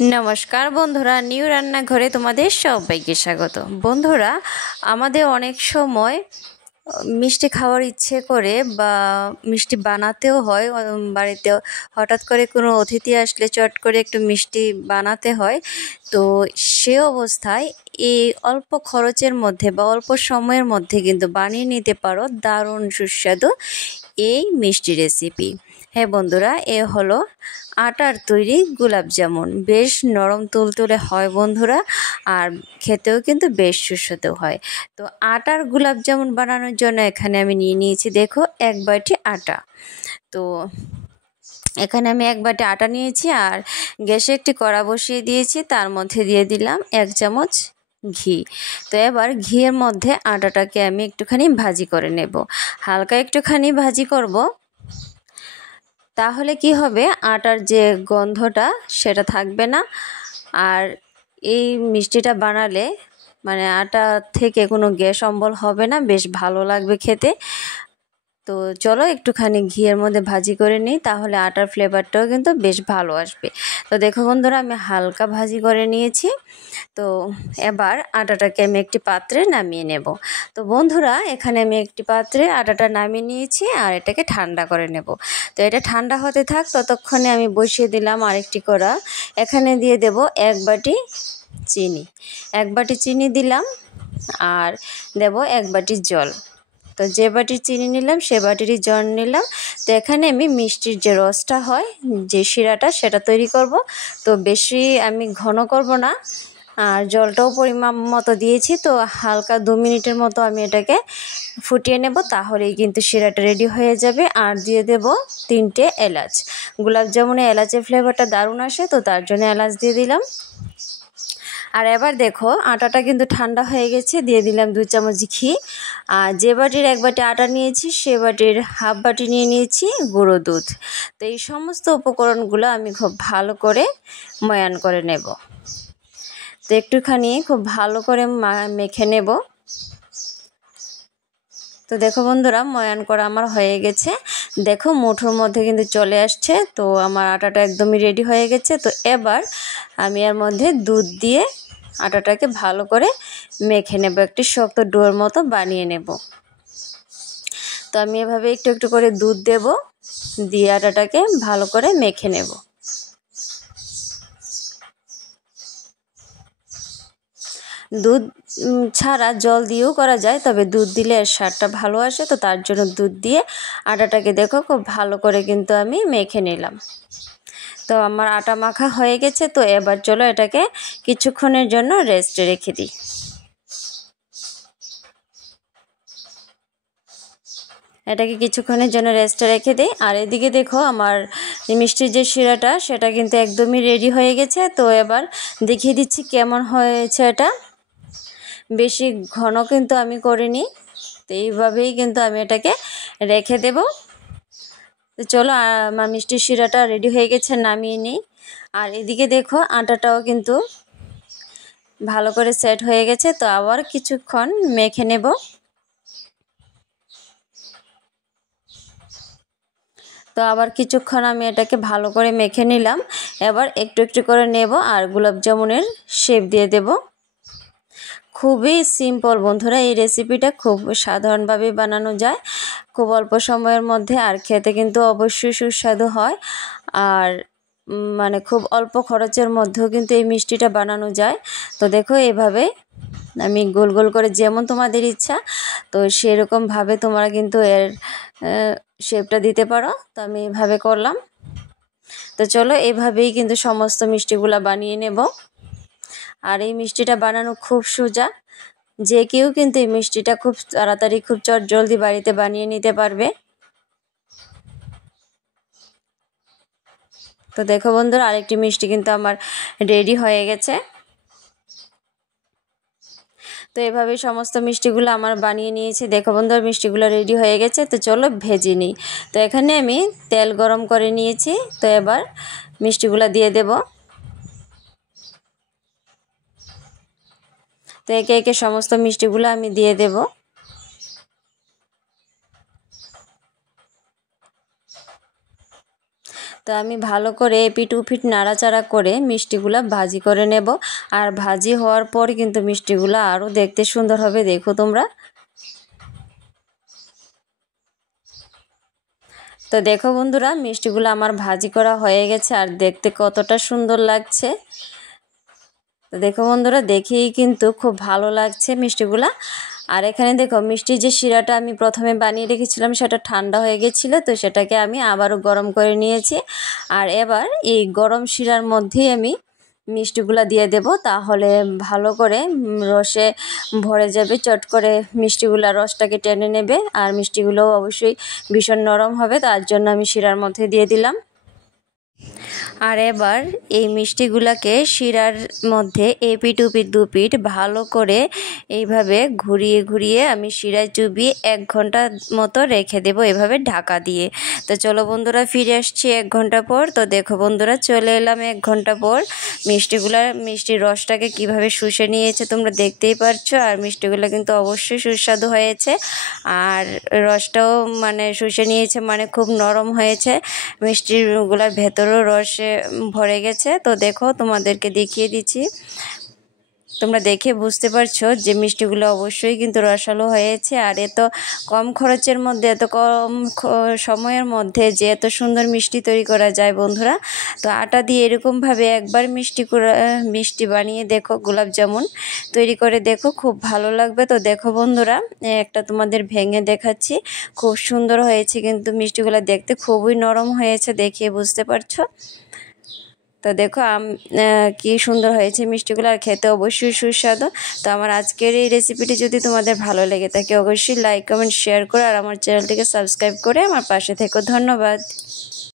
নমস্কার বন্ধুরা, নিউ রান্নাঘরে তোমাদের সবাইকে স্বাগত। বন্ধুরা, আমাদের অনেক সময় মিষ্টি খাওয়ার ইচ্ছে করে বা মিষ্টি বানাতেও হয়। বাড়িতে হঠাৎ করে কোনো অতিথি আসলে চট করে একটু মিষ্টি বানাতে হয়। তো সে অবস্থায় এই অল্প খরচের মধ্যে বা অল্প সময়ের মধ্যে কিন্তু বানিয়ে নিতে পারো দারুণ সুস্বাদু এই মিষ্টি রেসিপি। হ্যাঁ বন্ধুরা, এ হলো আটার তৈরি গোলাপ জামুন। বেশ নরম তুলতুলে হয় বন্ধুরা, আর খেতেও কিন্তু বেশ সুস্বাদু হয়। তো আটার গোলাপ জামুন বানানোর জন্য এখানে আমি নিয়ে নিয়েছি, দেখো, 1 বাটি আটা। তো এখানে আমি 1 বাটি আটা নিয়েছি, আর গ্যাসে একটি কড়া বসিয়ে দিয়েছি, তার মধ্যে দিয়ে দিলাম 1 চামচ ঘি। তো এবার ঘিয়ের মধ্যে আটাটাকে আমি একটুখানি ভাজি করে নেব, হালকা একটুখানি ভাজি করব। তাহলে কি হবে, আটার যে গন্ধটা সেটা থাকবে না, আর এই মিষ্টিটা বানালে মানে আটা থেকে কোনো গ্যাস অম্বল হবে না, বেশ ভালো লাগবে খেতে। তো চলো একটুখানি ঘিয়ের মধ্যে ভাজি করে নিই, তাহলে আটার ফ্লেভারটাও কিন্তু বেশ ভালো আসবে। তো দেখো বন্ধুরা, আমি হালকা ভাজি করে নিয়েছি। তো এবার আটাটাকে আমি একটি পাত্রে নামিয়ে নেব। তো বন্ধুরা, এখানে আমি একটি পাত্রে আটাটা নামিয়ে নিয়েছি, আর এটাকে ঠান্ডা করে নেব। তো এটা ঠান্ডা হতে থাক, ততক্ষণে আমি বসিয়ে দিলাম আরেকটি কড়া। এখানে দিয়ে দেব 1 বাটি চিনি। 1 বাটি চিনি দিলাম, আর দেব 1 বাটি জল। তো যে বাটির চিনি নিলাম সে বাটিরই জল নিলাম। তো এখানে আমি মিষ্টির যে রসটা হয়, যে শিরাটা, সেটা তৈরি করব। তো বেশি আমি ঘন করব না, আর জলটাও পরিমাণ মতো দিয়েছি। তো হালকা 2 মিনিটের মতো আমি এটাকে ফুটিয়ে নেব, তাহলেই কিন্তু শিরাটা রেডি হয়ে যাবে। আর দিয়ে দেব 3টে এলাচ। গোলাপ জামুনে এলাচের ফ্লেভারটা দারুণ আসে, তো তার জন্য এলাচ দিয়ে দিলাম। আর এবার দেখো, আটাটা কিন্তু ঠান্ডা হয়ে গেছে, দিয়ে দিলাম 2 চামচ ঘি। আর যে বাটির 1 বাটি আটা নিয়েছি সে বাটির হাফ বাটি নিয়ে নিয়েছি গুঁড়ো দুধ। তো এই সমস্ত উপকরণগুলো আমি খুব ভালো করে ময়ান করে নেব। তো একটুখানি খুব ভালো করে মেখে নেব। তো দেখো বন্ধুরা, ময়ান করা আমার হয়ে গেছে। দেখো মুঠোর মধ্যে কিন্তু চলে আসছে। তো আমার আটাটা একদমই রেডি হয়ে গেছে। তো এবার আমি এর মধ্যে দুধ দিয়ে আটাটাকে ভালো করে মেখে নেব, একটি শক্ত ডোর মতো বানিয়ে নেব। তো আমি এভাবে একটু একটু করে দুধ দেব, দিয়ে আটাটাকে ভালো করে মেখে নেব। দুধ ছাড়া জল দিয়েও করা যায়, তবে দুধ দিলে এর স্বাদটা ভালো আসে। তো তার জন্য দুধ দিয়ে আটাটাকে দেখো খুব ভালো করে কিন্তু আমি মেখে নিলাম। তো আমার আটা মাখা হয়ে গেছে। তো এবার চলো এটাকে কিছুক্ষণের জন্য রেস্টে রেখে দিই। এটাকে কিছুক্ষণের জন্য রেস্টে রেখে দিই। আর এদিকে দেখো, আমার মিষ্টির যে শিরাটা সেটা কিন্তু একদমই রেডি হয়ে গেছে। তো এবার দেখিয়ে দিচ্ছি কেমন হয়েছে এটা। বেশি ঘন কিন্তু আমি করিনি। তো এইভাবেই কিন্তু আমি এটাকে রেখে দেব। তো চলো, আমার মিষ্টির শিরাটা রেডি হয়ে গেছে, নামিয়ে নিই। আর এদিকে দেখো, আটাটাও কিন্তু ভালো করে সেট হয়ে গেছে। তো আবার কিছুক্ষণ মেখে নেব। তো আবার কিছুক্ষণ আমি এটাকে ভালো করে মেখে নিলাম। এবার একটু একটু করে নেব আর গোলাপ জামুনের শেপ দিয়ে দেব। খুবই সিম্পল বন্ধুরা, এই রেসিপিটা খুব সাধারণভাবে বানানো যায়, খুব অল্প সময়ের মধ্যে, আর খেতে কিন্তু অবশ্যই সুস্বাদু হয়। আর মানে খুব অল্প খরচের মধ্যেও কিন্তু এই মিষ্টিটা বানানো যায়। তো দেখো, এভাবে আমি গোল গোল করে, যেমন তোমাদের ইচ্ছা তো সেরকমভাবে তোমরা কিন্তু এর শেপটা দিতে পারো। তো আমি এভাবে করলাম। তো চলো, এভাবেই কিন্তু সমস্ত মিষ্টিগুলো বানিয়ে নেব। আর এই মিষ্টিটা বানানো খুব সোজা, যে কেউ কিন্তু এই মিষ্টিটা খুব তাড়াতাড়ি, খুব চটজলদি বাড়িতে বানিয়ে নিতে পারবে। তো দেখো বন্ধুরা, আরেকটি মিষ্টি কিন্তু আমার রেডি হয়ে গেছে। তো এভাবেই সমস্ত মিষ্টিগুলো আমার বানিয়ে নিয়েছি। দেখো বন্ধুরা, মিষ্টিগুলো রেডি হয়ে গেছে। তো চলো ভেজে নিই। তো এখানে আমি তেল গরম করে নিয়েছি। তো এবার মিষ্টিগুলো দিয়ে দেব। তো একে একে সমস্ত মিষ্টিগুলো আমি দিয়ে দেব। তো আমি ভালো করে এপিট উপিট নাড়াচাড়া করে মিষ্টিগুলা ভাজি করে নেব। আর ভাজি হওয়ার পর কিন্তু মিষ্টিগুলা আরও দেখতে সুন্দর হবে, দেখো তোমরা। তো দেখো বন্ধুরা, মিষ্টিগুলো আমার ভাজি করা হয়ে গেছে আর দেখতে কতটা সুন্দর লাগছে। তো দেখো বন্ধুরা, দেখেই কিন্তু খুব ভালো লাগছে মিষ্টিগুলা। আর এখানে দেখো মিষ্টির যে শিরাটা আমি প্রথমে বানিয়ে রেখেছিলাম সেটা ঠান্ডা হয়ে গেছিলো, তো সেটাকে আমি আবারও গরম করে নিয়েছি। আর এবার এই গরম শিরার মধ্যেই আমি মিষ্টিগুলা দিয়ে দেব, তাহলে ভালো করে রসে ভরে যাবে, চট করে মিষ্টিগুলা রসটাকে টেনে নেবে। আর মিষ্টিগুলো অবশ্যই ভীষণ নরম হবে, তার জন্য আমি শিরার মধ্যে দিয়ে দিলাম। আর এবার এই মিষ্টিগুলাকে শিরার মধ্যে এপিট উপিট দুপিট ভালো করে এইভাবে ঘুরিয়ে ঘুরিয়ে আমি শিরায় চুবিয়ে 1 ঘন্টা মতো রেখে দেব এভাবে ঢাকা দিয়ে। তো চলো বন্ধুরা, ফিরে আসছি 1 ঘন্টা পর। তো দেখো বন্ধুরা, চলে এলাম 1 ঘন্টা পর। মিষ্টির রসটাকে কিভাবে শুষে নিয়েছে তোমরা দেখতেই পারছো। আর মিষ্টিগুলো কিন্তু অবশ্যই সুস্বাদু হয়েছে। আর রসটাও মানে শুষে নিয়েছে, মানে খুব নরম হয়েছে। মিষ্টিগুলোর ভেতরেও রসে ভরে গেছে। তো দেখো, তোমাদেরকে দেখিয়ে দিচ্ছি, তোমরা দেখে বুঝতে পারছো যে মিষ্টিগুলো অবশ্যই কিন্তু রসালো হয়েছে। আর এত কম খরচের মধ্যে, এত কম সময়ের মধ্যে যে এত সুন্দর মিষ্টি তৈরি করা যায় বন্ধুরা। তো আটা দিয়ে এরকমভাবে একবার মিষ্টি বানিয়ে দেখো, গোলাপ জামুন তৈরি করে দেখো, খুব ভালো লাগবে। তো দেখো বন্ধুরা, একটা তোমাদের ভেঙে দেখাচ্ছি, খুব সুন্দর হয়েছে কিন্তু মিষ্টিগুলো দেখতে খুবই নরম হয়েছে, দেখিয়ে বুঝতে পারছো। তো দেখো কি সুন্দর হয়েছে মিষ্টিগুলো, আর খেতে অবশ্যই সুস্বাদু। তো আমার আজকের এই রেসিপিটি যদি তোমাদের ভালো লেগে থাকে অবশ্যই লাইক কমেন্ট শেয়ার করো, আর আমার চ্যানেলটিকে সাবস্ক্রাইব করে আমার পাশে থেকো। ধন্যবাদ।